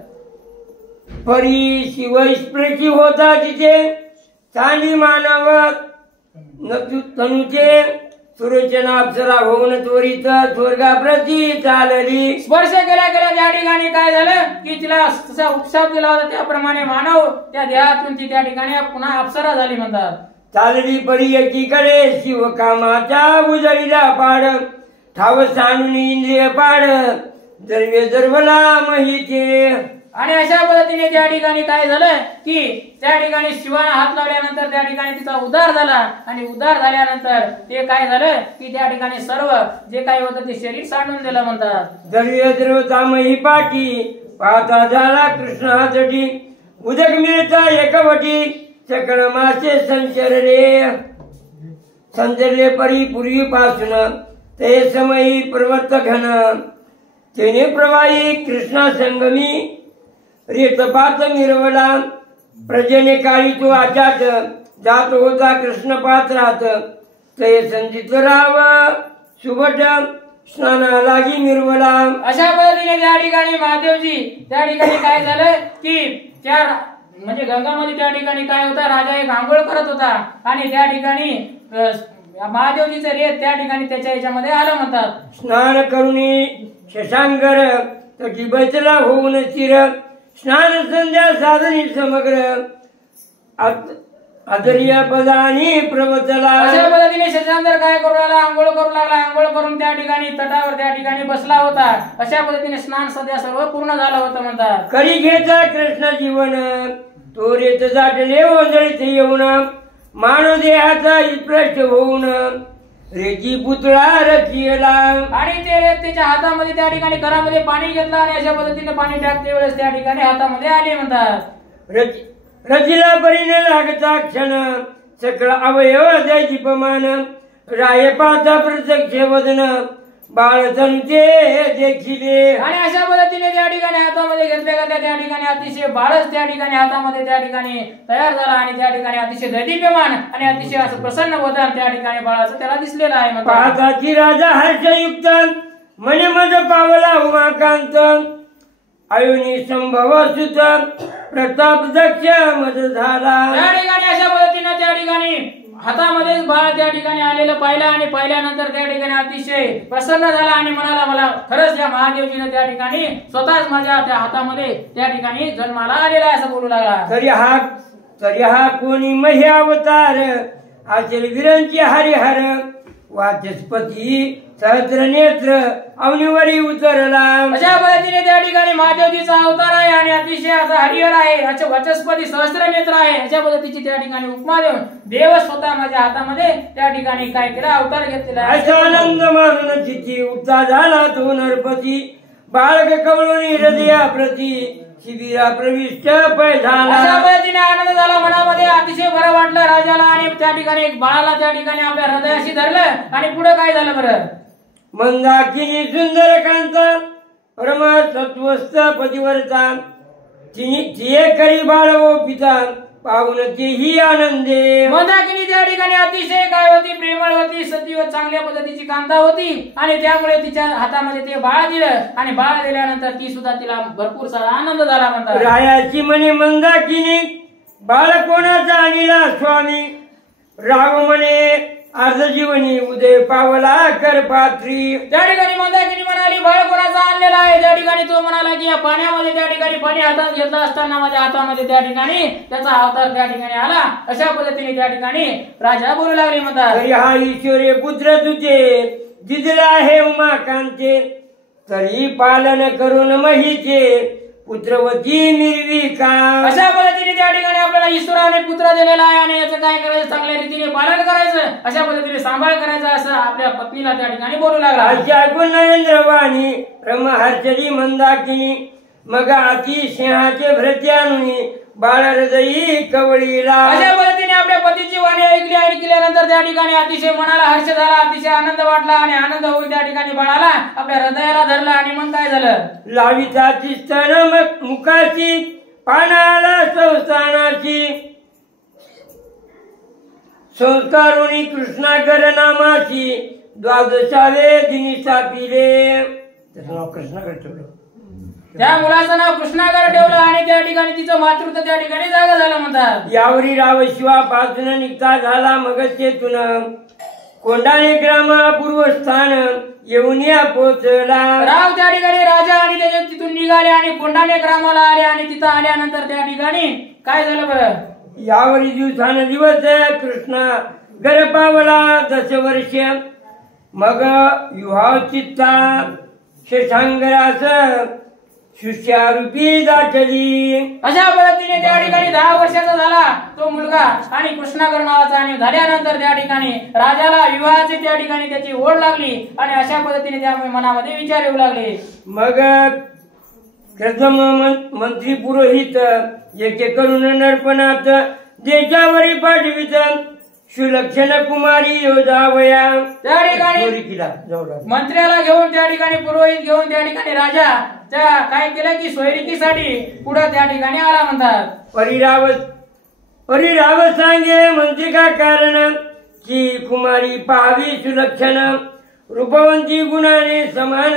परी शिव स्पर्शी होता तिथे चांदी मानव तनुचे सुरचना अप्सरा होऊन त्वरित स्वर्गाप्रती चालली. स्पर्श केल्या त्या ठिकाणी काय झालं की तिला तसा उपशाप दिला होता त्याप्रमाणे मानव त्या देहातून ती त्या ठिकाणी पुन्हा अप्सरा झाली म्हणतात. चालली परी एकीकडे शिव कामाच्या उजळीला पाड ठाव सांडून इंद्रिय पाड दर्वे दर्वला महिते. आणि अशा पद्धतीने त्या ठिकाणी काय झालं की त्या ठिकाणी शिवाला हात लावल्यानंतर त्या ठिकाणी तिचा उद्धार झाला आणि उद्धार झाल्यानंतर ते काय झालं की त्या ठिकाणी सर्व जे काही होतं ते शरीर सांडून दिलं म्हणतात. दर्वे दर्वता मही पाठी पाहता झाला कृष्ण हातटी उदक मिळता एकवटी सकळ मासे संचरले परी पूर्वीपासून ते समयी पर्वत घन तेने प्रवाही कृष्णा संगमी रेतपात मिरवला प्रजेने काळी तो आचाट जात होता कृष्ण पात्रात ते संचित राव सुबट स्नाना लागी मिरवला. अशा पद्धतीने त्या ठिकाणी महादेवजी त्या ठिकाणी काय झालं की त्या म्हणजे गंगामध्ये त्या ठिकाणी काय होता राजा एक आंघोळ करत होता आणि त्या ठिकाणी महादेवजीचं रेत त्या ठिकाणी त्याच्या याच्यामध्ये आलं म्हणतात. स्नान करुणी शशांकर तटी बसला होऊन स्थिर स्नान संध्या साधनी समग्र आदर्य पदानी प्रवचला. अशा पद्धतीने शशांकर काय करू लागला आंघोळ करू लागला. आंघोळ करून त्या ठिकाणी तटावर त्या ठिकाणी बसला होता. अशा पद्धतीने स्नान सध्या सर्व पूर्ण झालं होतं म्हणतात. करी घेता कृष्ण जीवन तो रेत जाटले ओंजळीत येऊन मानव देहाचा इप्रष्ट होऊन रेती पुतळा रचिला. आणि ते रेत त्याच्या हातामध्ये त्या ठिकाणी घरामध्ये पाणी घेतलं आणि अशा पद्धतीने पाणी टाकते वेळेस त्या ठिकाणी हातामध्ये आले म्हणतात. रचिला परीने लागता क्षण सकळ अवयव जय दीपमान राय पाहता प्रत्यक्ष वदन बाळ संते देखिले. आणि अशा पद्धतीने त्या ठिकाणी हातामध्ये घेतले का त्या ठिकाणी अतिशय बाळच त्या ठिकाणी हातामध्ये त्या ठिकाणी तयार झाला आणि त्या ठिकाणी अतिशय दैदिप्यमान आणि अतिशय असं प्रसन्न वदन त्या ठिकाणी बाळाचं त्याला दिसलेलं आहे. पाहताची राजा हर्षयुक्त मने मज पावला उमाकांत आयुनी संभव सुत प्रताप दक्ष मज झाला. त्या ठिकाणी अशा पद्धतीने त्या ठिकाणी हातामध्ये बाळ त्या ठिकाणी आलेलं पाहिलं आणि पाहिल्यानंतर त्या ठिकाणी अतिशय प्रसन्न झाला आणि म्हणाला मला खरंच या महादेवजीने त्या ठिकाणी स्वतःच माझ्या त्या हातामध्ये त्या ठिकाणी जन्माला आलेला आहे असं बोलू लागला. तरी हा कोणी मही अवतार असेल विरंची हरिहर वाचस्पती सहस्र नेत्र अवनीवरी उतरला. अशा पद्धतीने त्या ठिकाणी महादेवजीचा अवतार आहे आणि अतिशय असा हरिहर आहे, वाचस्पती सहस्र नेत्र आहे अशा पद्धतीची त्या ठिकाणी उपमा देऊन देव स्वतः माझ्या हातामध्ये त्या ठिकाणी काय केला अवतार घेतलेला आहे. असा आनंद मानून चित्ती उत्साह झाला तो नरपती बाळक कवळून हृदया प्रती शिबिरा प्रविष्ट पैझाला. अशा पद्धतीने आनंद झाला मनामध्ये, अतिशय बरं वाटलं राजाला आणि त्या ठिकाणी एक बाळाला त्या ठिकाणी आपल्या हृदयाशी धरलं आणि पुढे काय झालं बरं. मंदाकिनी सुंदर कांता परमा सत्वस्थ पतिवर्ता तिये करी बाळ ओ पिता पाहून तेही आनंदे. मंदाकिनी त्या ठिकाणी अतिशय काय होती, प्रेमळ होती, सतीव चांगल्या पद्धतीची कांता होती आणि त्यामुळे तिच्या हातामध्ये ते बाळ दिलं आणि बाळ दिल्यानंतर ती सुद्धा तिला भरपूर सारा आनंद झाला म्हणतात. रायाची म्हणे मंदाकिनी बाळ कोणाचा आणला स्वामी राव म्हणे अर्ध जीवनी उदय पावला कर पात्री. त्या ठिकाणी मंदाकिनी म्हणाली बाळ कोणाचा आणलेला आहे. त्या ठिकाणी तो म्हणाला की या पाण्यामध्ये त्या ठिकाणी पाणी हातात घेतलं असताना माझ्या हातामध्ये त्या ठिकाणी त्याचा अवतार त्या ठिकाणी आला. अशा पद्धतीने त्या ठिकाणी राजा बोलू लागले म्हणतात. तरी हा ईश्वरे पुत्र तुझे जिजला आहे उमाकांते तरी पालन करून महीचे पुत्रवती निर्विका. अशा पद्धतीने त्या ठिकाणी आपल्याला ईश्वराने पुत्र दिलेला आहे आणि याचं काय करायचं चांगल्या रीतीने पालन करायचं, अशा पद्धतीने सांभाळ करायचा असं आपल्या पत्नीला त्या ठिकाणी बोलू लागला. ऐकून नरेंद्रवाणी रमहर्षदी मंदाकिनी मग अति सिंहाचे भ्रत्यानुनी बाळ हृदयी कवळीला. अशा पद्धतीने आपल्या पतीची वाणी ऐकल्यानंतर त्या ठिकाणी अतिशय मनाला हर्ष झाला, अतिशय आनंद वाटला आणि आनंद होऊन त्या ठिकाणी बाळाला आपल्या हृदयाला धरला आणि मग काय झालं. लाविताची स्तन मुखाची पानाला संस्थानाची संस्कारुणी कृष्णागर नामाची द्वादशावे दिनी सापिले. त्याचं नाव कृष्णागर ठेवलं. त्या मुलाचं नाव कृष्णागर ठेवलं आणि त्या ठिकाणी तिचं मातृत्व त्या ठिकाणी जागा झालं म्हणतात. यावरी राव शिवापासून निघता झाला मग चेतून कोंडाणे ग्रामा पूर्वस्थान येऊन या पोचला. राव त्या ठिकाणी राजा आणि त्याचे तिथून निघाले आणि कोंडाणे ग्रामाला आले आणि तिथं आल्यानंतर त्या ठिकाणी काय झालं बरं. यावरी दिवसान दिवस कृष्णा गरपावला 10 वर्ष मग युहा चित्ता शेषांगरास शिष्यारूपी दाटली. अशा पद्धतीने त्या ठिकाणी 10 वर्षाचा झाला तो मुलगा आणि कृष्णागर नावाचा आणि झाल्यानंतर त्या ठिकाणी राजाला विवाहाची त्या ठिकाणी त्याची ओढ लागली आणि अशा पद्धतीने त्या मनामध्ये विचार येऊ लागले. मग प्रथम मंत्री पुरोहित एके करून नर्पणात देशावरी पाठवित सुलक्षण कुमारी योजावया. त्या ठिकाणी मंत्र्याला घेऊन त्या ठिकाणी पुरोहित घेऊन त्या ठिकाणी राजा त्या काय केलं की सोयरिकीसाठी पुढे त्या ठिकाणी आला म्हणतात. परिराव सांगे मंत्री का कारण की कुमारी पाहावी सुलक्षण रूपवंती गुणाने समान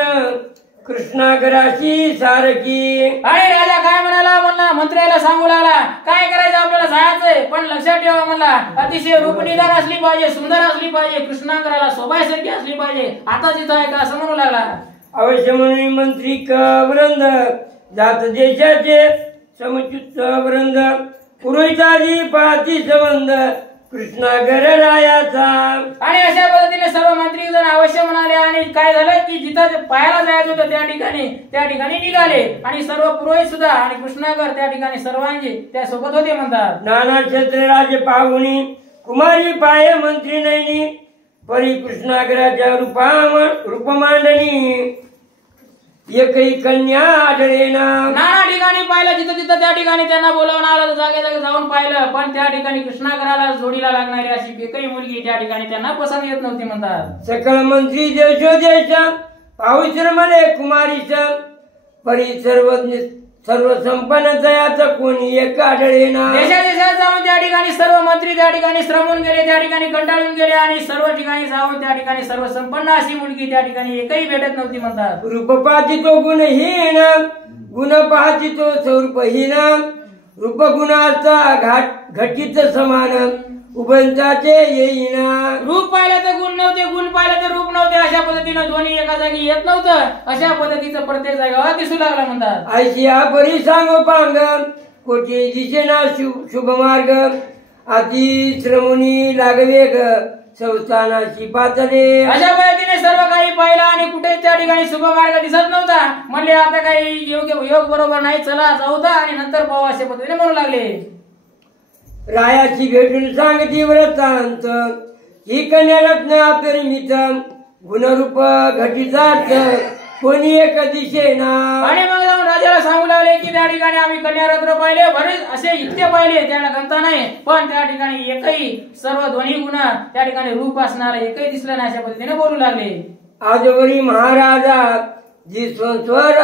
कृष्णागराशी सारखी. आणि राजा काय म्हणला मंत्र्याला सांगू लागला काय करायचं आपल्याला जायचंय पण लक्षात ठेवा म्हणला अतिशय रूपनिदान असली पाहिजे, सुंदर असली पाहिजे, कृष्णागराला शोभायसारखी असली पाहिजे. आता जिथं आहे का असं म्हणू लागला. अवश्य म्हणून मंत्री वृंद जात देशाचे समुचित वृंद पुरोहितादी पाहती संबंध कृष्णागर रायाचा. आणि अशा पद्धतीने सर्व मंत्री जण अवश्य म्हणाले आणि काय झालं की जिथं पाहायला जायचं होतं त्या ठिकाणी निघाले आणि सर्व पुरोहित सुद्धा आणि कृष्णागर त्या ठिकाणी सर्वांची त्या सोबत होते म्हणतात. नाना क्षेत्र राजे पाहुणी कुमारी पाय मंत्री नैनी परी कृष्णागराच्या रूपमांडणी एकही कन्या आढळेना. नाना ठिकाणी पाहिलं जिथं त्या ठिकाणी त्यांना बोलावून आलं जागे जाऊन पाहिलं पण त्या ठिकाणी कृष्णागराला जोडीला लागणारी अशी एकही मुलगी त्या ठिकाणी त्यांना पसंत येत नव्हती म्हणतात. सकल मंत्री देशोदेश पाहुश्रमले कुमारीच परी सर्व संपन्न दयाचं कोणी एक आढळेना. देशात जाऊन त्या ठिकाणी सर्व मंत्री त्या ठिकाणी श्रमून गेले, त्या ठिकाणी कंटाळून गेले आणि सर्व ठिकाणी जाऊन त्या ठिकाणी सर्व संपन्न अशी मुलगी त्या ठिकाणी एकही भेटत नव्हती म्हणतात. रूप पाहती तो गुणहीन गुण पाहती तो स्वरूपहीन रूप गुणाचा घटित समान उभंताचे येईना. रूप पाहिलं तर गुण नव्हते, गुण पाहिलं तर रूप नव्हते. अशा पद्धतीनं दोन्ही एका जागी येत नव्हतं. अशा पद्धतीचं प्रत्येक जागेवर दिसू लागला म्हणतात. ऐशिया परी सांगो पांग कोटी दिसेना शुभ मार्ग. अति श्रमुनी लागवेग संस्थानाची पातळे. अशा पद्धतीने सर्व काही पाहिलं आणि कुठे त्या ठिकाणी शुभ मार्ग दिसत नव्हता. म्हणले आता काही योग बरोबर नाही, चला जाऊता आणि नंतर पाहू अशा पद्धतीने म्हणू लागले. रायाची भेटून सांगती व्रतांत ही कन्या रत्न अपरिमित गुणरूप घटीचार्थ कोणी एक दिशेना. आणि मग जाऊन राजाला सांगू लागले की त्या ठिकाणी आम्ही कन्यारत्न पाहिले, बरेच असे इतके पाहिले त्याला गंता नाही, पण त्या ठिकाणी एकही सर्व दोन्ही गुण त्या ठिकाणी रूप असणार एकही दिसलं नाही. अशा पद्धतीने बोलू लागले. आजवरी महाराजा जी संस्वर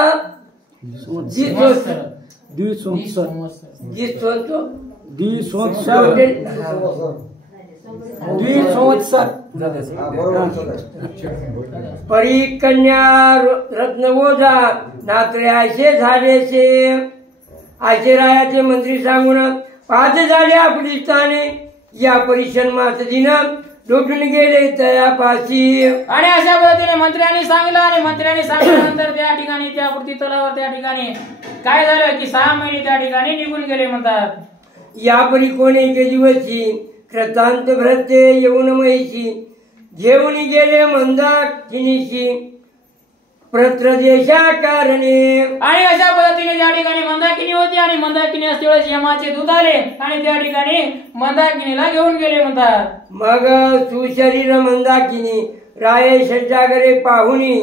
जी परी कन्या रत्न ओझा नात्रे आशे झालेसे. आशे रायाचे मंत्री सांगून पाच झाले आपली स्थाने. या परिसन्मात दिन लोटून गेले तयापाशी. आणि अशा पद्धतीने मंत्र्यांनी सांगितलं आणि मंत्र्यांनी सांगितल्यानंतर त्या ठिकाणी त्या पूर्ती तलावर त्या ठिकाणी काय झालं की 6 महिने त्या ठिकाणी निघून गेले म्हणतात. यापरी कोणी एके दिवशी कृतांत भ्रते येऊन महिषी घेऊन गेले मंदाकिनीशी प्रत्रदेशा कारणे. आणि अशा पद्धतीने त्या ठिकाणी मंदाकिनी होती आणि मंदाकिनी असतेवेळेस यमाचे दूत आले आणि त्या ठिकाणी मंदाकिनीला घेऊन गेले म्हणतात. मग सुशरीर मंदाकिनी राये सज्जागरे पाहुनी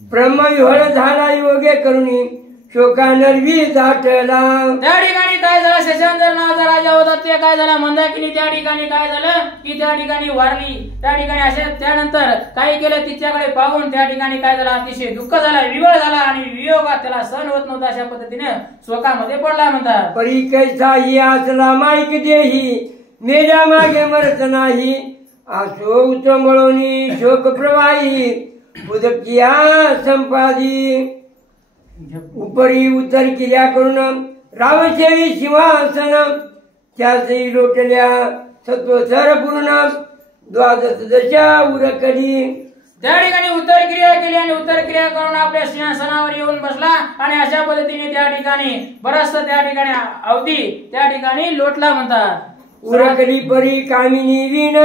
ब्रह्मविहळ झाला योगे करुणी शोकानर्वी दाटला. त्या ठिकाणी काय झालं, शशांकर नावाचा राजा होता, ते काय झालं मंदाकिनी त्या ठिकाणी काय झालं की त्या ठिकाणी वारली. त्या ठिकाणी अशा त्यानंतर काय केलं तिच्याकडे पाहून त्या ठिकाणी काय झालं अतिशय दुःख झाला, विवळ झाला आणि वियोगात त्याला सहन होत नव्हता. अशा पद्धतीने शोकामध्ये पडला म्हणतात. परी कैसाही असला माईक देही मेल्या मागे मरत नाही. आशो उचंबळोनी शोक प्रवाही उदकिया संपादी. उपरी उतर किल्या करून रावशेरी सिंहासन त्याचही लोटल्या सत्वसर पूर्ण द्वादश दशा उरकली. त्या ठिकाणी उत्तर क्रिया केली आणि उत्तर क्रिया करून आपल्या सिंहासनावर येऊन बसला आणि अशा पद्धतीने त्या ठिकाणी बराचसा त्या ठिकाणी अवधी त्या ठिकाणी लोटला म्हणतात. उरकली परी कामिनी विण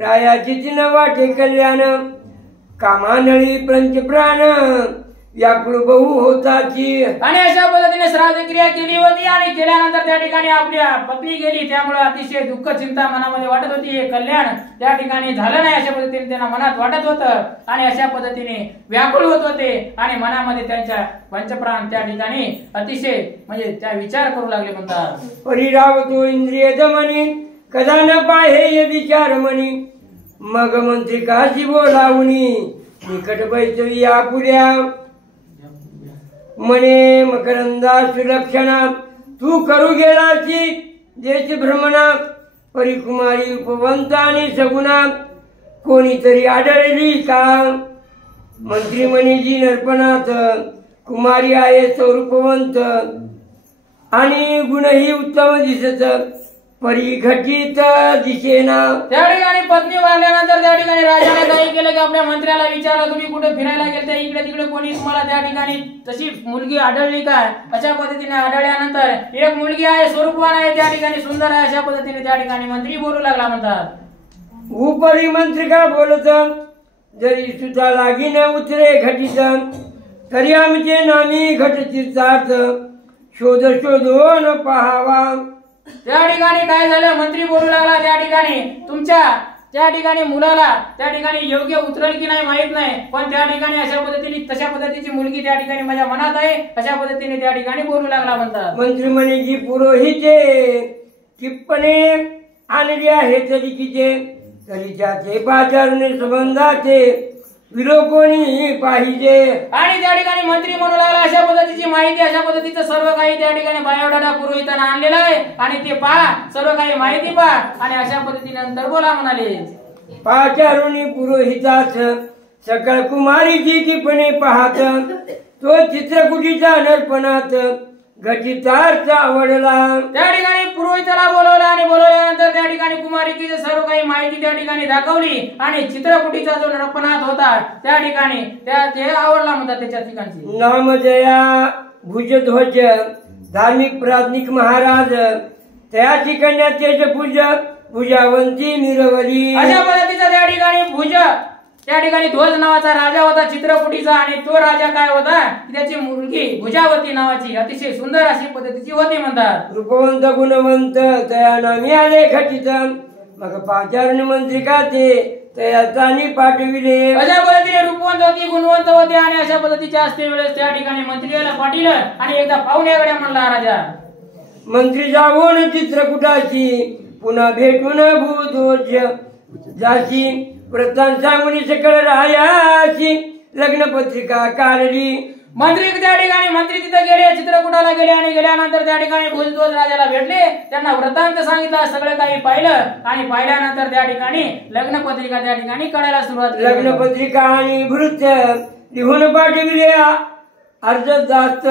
रायाची चिन्ह वाटे कल्याण. कामानळी पंच प्राण व्याकुळ बहु होताची. आणि अशा पद्धतीने श्राद्ध क्रिया केली होती आणि केल्यानंतर त्या ठिकाणी आपल्या पत्नी गेली, त्यामुळे अतिशय दुःख चिंता मनामध्ये वाटत होती. हे कल्याण त्या ठिकाणी झालं नाही अशा पद्धतीने त्यांना मनात वाटत होतं आणि अशा पद्धतीने व्याकुळ होत होते आणि मनामध्ये त्यांच्या पंचप्राण त्या ठिकाणी अतिशय म्हणजे त्या विचार करू लागले म्हणतात. परिरावतो इंद्रिय दमनी कदा न पाहे विचार मनी. मग मंत्री काशी बोलावणी निकट बैठवी आपुल्या. म्हणे मकरंदा सुलक्षणा तू करू गेलाची देश भ्रमणा. परिकुमारी उपवंत आणि सगुणा कोणीतरी आढळली का. मंत्री म्हणे जी नर्पणात कुमारी आहे स्वरूपवंत आणि गुणही उत्तम दिसत. परी घटित दिसेना. त्या ठिकाणी पत्नी वारल्यानंतर त्या ठिकाणी राजाने काही केलं की आपल्या मंत्र्याला विचारलं तुम्ही कुठे फिरायला गेलते, इकडे तिकडे कोणी तुम्हाला त्या ठिकाणी तशी मुलगी आढळली काय. अशा पद्धतीने आढळल्यानंतर एक मुलगी आहे स्वरूपवान आहे त्या ठिकाणी सुंदर आहे. अशा पद्धतीने त्या ठिकाणी मंत्री बोलू लागला म्हणतात. उपरी मंत्री का बोलत जरी सुद्धा लागीन उतरे घटित तरी आमचे नामी घट तीर्थार्थ शोध शोधून पहावा. त्या ठिकाणी काय झालं मंत्री बोलू लागला त्या ठिकाणी तुमच्या त्या ठिकाणी मुलाला त्या ठिकाणी योग्य उतरल की नाही माहित नाही, पण त्या ठिकाणी अशा पद्धतीने तशा पद्धतीची मुलगी त्या ठिकाणी माझ्या मनात आहे. अशा पद्धतीने त्या ठिकाणी बोलू लागला म्हणतात. मंत्री म्हणे जी पुरोहिते टिप्पणे आणली आहे तरीकीचे तरी त्याचे पाचारणे संबंधाचे विलोकोणी पाहिजे. आणि त्या ठिकाणी मंत्री म्हणू लागला अशा पद्धतीची माहिती अशा पद्धतीचं सर्व काही त्या ठिकाणी बायोडाटा पुरोहितांना आणलेला आहे आणि ते पहा सर्व काही माहिती पहा आणि अशा पद्धतीने नंतर बोला म्हणाले. पाचारुणी पुरोहिताच सकळ कुमारीची टिपणे पाहत तो चित्रकुटीचा नर्पणात गचितार्थ आवडला. त्या ठिकाणी पुरोहिताला बोलवलं आणि बोलवल्यानंतर त्या ठिकाणी कुमारिकेची सर्व काही माहिती त्या ठिकाणी दाखवली आणि चित्रकुटीचा जो नरपनाथ होता त्या ठिकाणी ते आवडला म्हणतात त्याच्या ठिकाणची. नामजया भुजध्वज धार्मिक प्राज्ञिक महाराज त्याची कन्या तेजपूज भुजावंती मिरवली. अशा पद्धतीचा त्या ठिकाणी भुज त्या ठिकाणी ध्वज नावाचा राजा होता चित्रकुटीचा आणि तो राजा काय होता त्याची मुलगी भुजावती नावाची अतिशय सुंदर अशी पद्धतीची होती म्हणतात. रूपवंत गुणवंत तया नामी आले खचित मग पाचारण मंत्री का ते तयाचानी पाठविले. अशा पद्धतीने रूपवंत होती गुणवंत होते आणि अशा पद्धतीच्या असते वेळेस त्या ठिकाणी मंत्र्याला पाठवलं आणि एकदा पाहुण्याकडे म्हणला राजा. मंत्री जाऊन चित्रकुटाची पुन्हा भेटून भूदोज जाशी वृत्तांत सांगून सकळ रायाची लग्न पत्रिका काढली. मंत्री त्या ठिकाणी मंत्री तिथे गेले चित्रकुटाला गेले आणि गेल्यानंतर त्या ठिकाणी भुजध्वज राजाला भेटले त्यांना वृत्तांत सांगितलं सगळं काही पाहिलं आणि पाहिल्यानंतर त्या ठिकाणी लग्न पत्रिका त्या ठिकाणी कळायला सुरुवात केली. लग्न पत्रिका आणि भृत्य लिहून पाठविले अर्जदास्त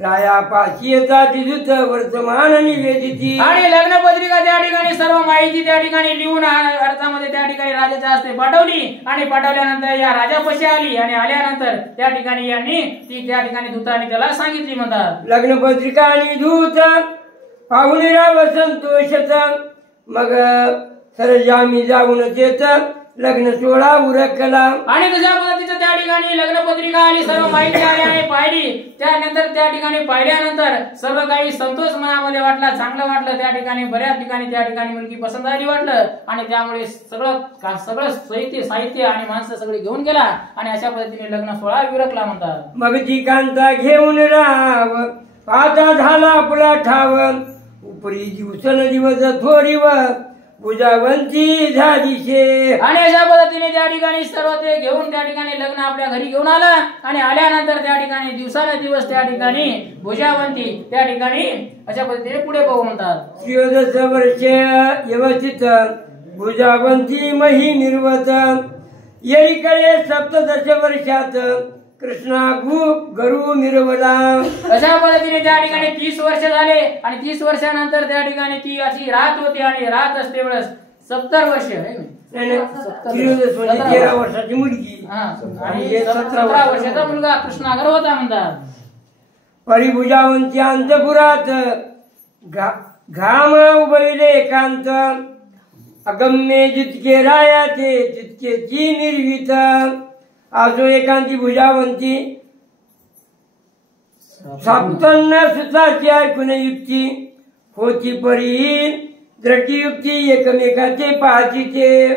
राया पाचीयता दिदूत वर्तमान निवेदिती. आणि लग्न पत्रिका त्या ठिकाणी सर्व माहिती त्या ठिकाणी लिहून अर्थामध्ये त्या ठिकाणी राजाच्या हस्ते पाठवली आणि पाठवल्यानंतर या राजापाशी आली आणि आल्यानंतर त्या ठिकाणी यांनी ती त्या ठिकाणी दूताने त्याला सांगितली म्हणतात. लग्न पत्रिका आणि दूत पाहुणे राव संतोषत मग सरजामी जाऊन येत लग्न सोहळा उरकला. आणि तशा पद्धतीचं त्या ठिकाणी लग्न पत्रिका आली सर्व माहिती आली आणि पाहिली त्यानंतर त्या ठिकाणी पाहिल्यानंतर सर्व काही संतोष मनामध्ये वाटला चांगलं वाटलं. त्या ठिकाणी बऱ्याच ठिकाणी त्या ठिकाणी मुलगी पसंत आली वाटलं आणि त्यामुळे सगळं साहित्य आणि माणसं सगळे घेऊन गेला आणि अशा पद्धतीने लग्न सोहळा विरकला म्हणतात. मग ती कांता घेऊन राव पाता झाला आपला ठाव उपरी दिवसन दिवस थोरीव भुजावंती झालीशे. आणि अशा पद्धतीने त्या ठिकाणी सर्व ते घेऊन त्या ठिकाणी लग्न आपल्या घरी घेऊन आला आणि आल्यानंतर त्या ठिकाणी दिवसाला दिवस त्या ठिकाणी भुजावंती त्या ठिकाणी अशा पद्धतीने पुढे पाहू म्हणतात. 13 वर्ष व्यवस्थित भुजावंती मही निर्वत येईकडे 17 वर्षात कृष्णा गरु मिरवला. अशा पद्धतीने त्या ठिकाणी 30 वर्ष झाले आणि 30 वर्षानंतर त्या ठिकाणी ती अशी राहत होती आणि राहत असते वेळेस 70 वर्ष 13 वर्षाची मुलगी आणि 17 वर्षाचा मुलगा कृष्णागर होता म्हणतात. परिभुजावंती अंतपुरात घाम उभयले एकांत अगम्य जितके रायाचे तितके ती निर्वित. आजो एकांती भुजावंती साप्तांना सुताची ऐकून युक्ती होती परी द्रटी युक्ती एकमेकाचे पाहतीचे.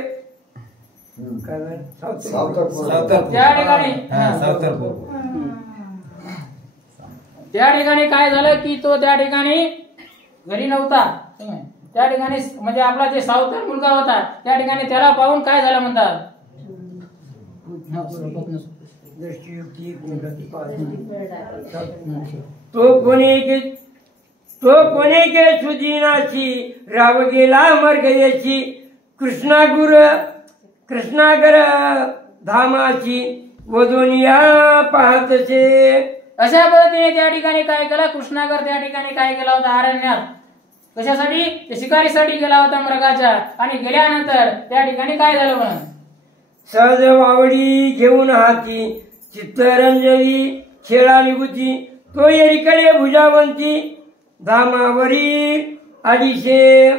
त्या ठिकाणी काय झालं की तो त्या ठिकाणी घरी नव्हता त्या ठिकाणी म्हणजे आपला जे सावतर मुलगा होता त्या ठिकाणी त्याला पाहून काय झालं म्हणतात तो कोणी के सुदिनाची राव गेला मर्गयाची कृष्णागर धामाची वदोनिया पाहतसे. अशा पद्धतीने त्या ठिकाणी काय केलं कृष्णागर त्या ठिकाणी काय केला होता अरण्यात कशासाठी ते शिकारीसाठी गेला होता मृगाच्या आणि गेल्यानंतर त्या ठिकाणी काय झालं म्हणून सहज वावडी घेऊन हाती चित्तरंजनी खेळाली होती तो येरीकडे भुजावंती धामावरी आडीशे.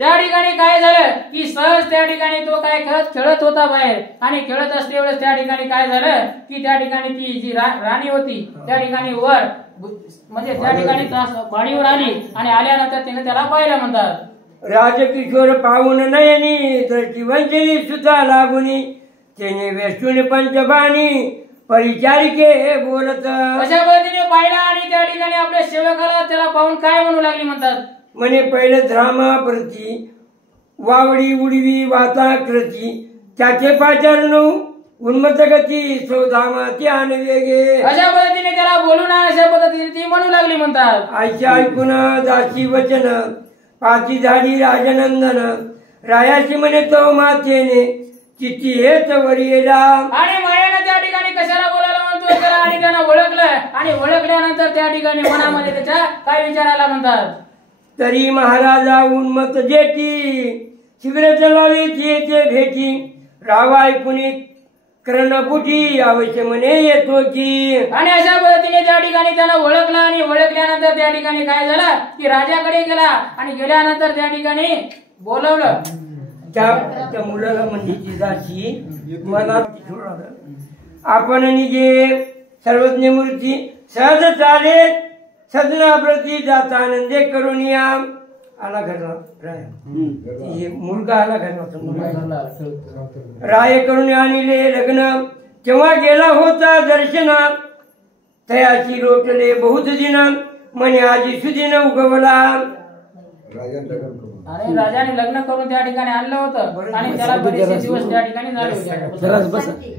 त्या ठिकाणी काय झालं की सहज त्या ठिकाणी तो काय खेळत होता बाहेर आणि खेळत असते वेळेस त्या ठिकाणी काय झालं की त्या ठिकाणी ती जी राणी होती त्या ठिकाणी वर म्हणजे त्या ठिकाणी वाडीवर आली आणि आल्यानंतर तिने त्याला पाहिलं म्हणतात. राजकिशोर पाहून नयनी दृष्टी वंचनी सुद्धा लागुनी त्याने वेष्टून पंचबाणी परिचारिके बोलत. अशा पद्धतीने पाहिला आणि त्या ठिकाणी आपल्या सेवकाला त्याला पाहून काय म्हणू लागली म्हणतात म्हणे पहिले ध्रामा प्रती वावडी उडवी वाता कृती त्याचे पाचारण उन्मत गती सौधामा त्यान वेगे. अशा पद्धतीने त्याला बोलून अशा पद्धतीने ती म्हणू लागली म्हणतात. आईचे ऐकून दासी वचन पाची झाली राजनंदन रायाची म्हणे तो मातेने चित्ती हेच वरी येला. आणि मायाने त्या ठिकाणी कशाला बोलायला म्हणतो त्याला आणि त्यांना ओळखलं आणि ओळखल्यानंतर त्या ठिकाणी मनामध्ये त्याच्या काय विचारायला म्हणतात. तरी महाराजा उन्मत जेठी शीघ्र चलावी तिचे भेटी रावा ऐकुनी कर्णपुटी अवश्य म्हणे येतो की. आणि अशा पद्धतीने त्या ठिकाणी त्यानं ओळखलं आणि ओळखल्यानंतर त्या ठिकाणी काय झालं की राजाकडे गेला आणि गेल्यानंतर त्या ठिकाणी बोलवलं. त्या मुलाला म्हणजे जिजाची मला आपण निजे सर्वज्ञ मूर्ती सहज चाले सदनाप्रती जाता आनंदे करून या. आला घरला राय हे मुलगा आला घरला राय करून आणले लग्न तेव्हा गेला होता दर्शना तयाची रोटले बहुत दिन म्हणे आजी सुदिन उगवला. आणि राजाने लग्न करून त्या ठिकाणी आणलं होतं आणि त्याला बरेचसे दिवस त्या ठिकाणी झाले होते.